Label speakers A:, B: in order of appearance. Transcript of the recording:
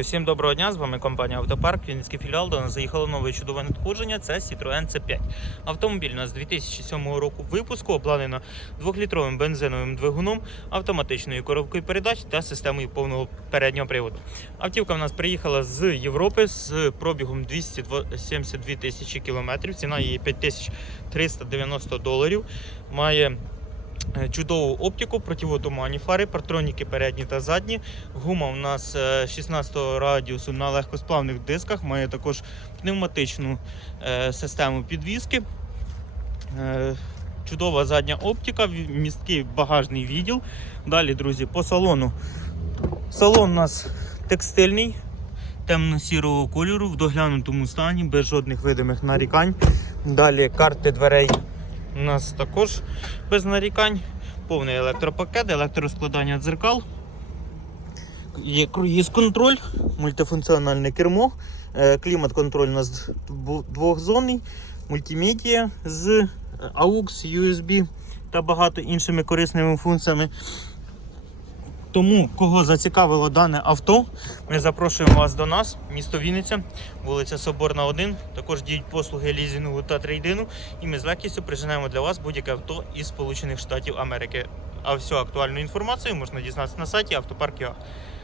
A: Всім доброго дня, з вами компанія Автопарк, Вінницький філіал. До нас заїхало нове чудове надходження. Це Citroen C5. Автомобіль у нас з 2007 року випуску обладнано 2-літровим бензиновим двигуном, автоматичною коробкою передач та системою повного переднього приводу. Автівка в нас приїхала з Європи з пробігом 272 тисячі кілометрів. Ціна її 5390 доларів. Має Чудову оптику, противотуманні фари, партроніки передні та задні. Гума у нас е, 16 радіусу на легкосплавних дисках, має також пневматичну е, систему підвіски. Е, Чудова задня оптика, місткий багажний відділ. Далі, друзі, по салону. Салон у нас текстильний, темно-сірого кольору, в доглянутому стані, без жодних видимих нарікань. Далі карти дверей у нас також без нарікань. Повний електропакет, електроскладання дзеркал. Є круїз контроль, мультифункціональне кермо, е, клімат-контроль у нас двохзонний, мультимедія з AUX, USB та багато іншими корисними функціями. Тому, кого зацікавило дане авто, ми запрошуємо вас до нас, місто Вінниця, вулиця Соборна 1. Також діють послуги лізінгу та трейдину. І ми з легкістю приженемо для вас будь-яке авто із Сполучених Штатів Америки. А всю актуальну інформацію можна дізнатися на сайті автопарк.ua.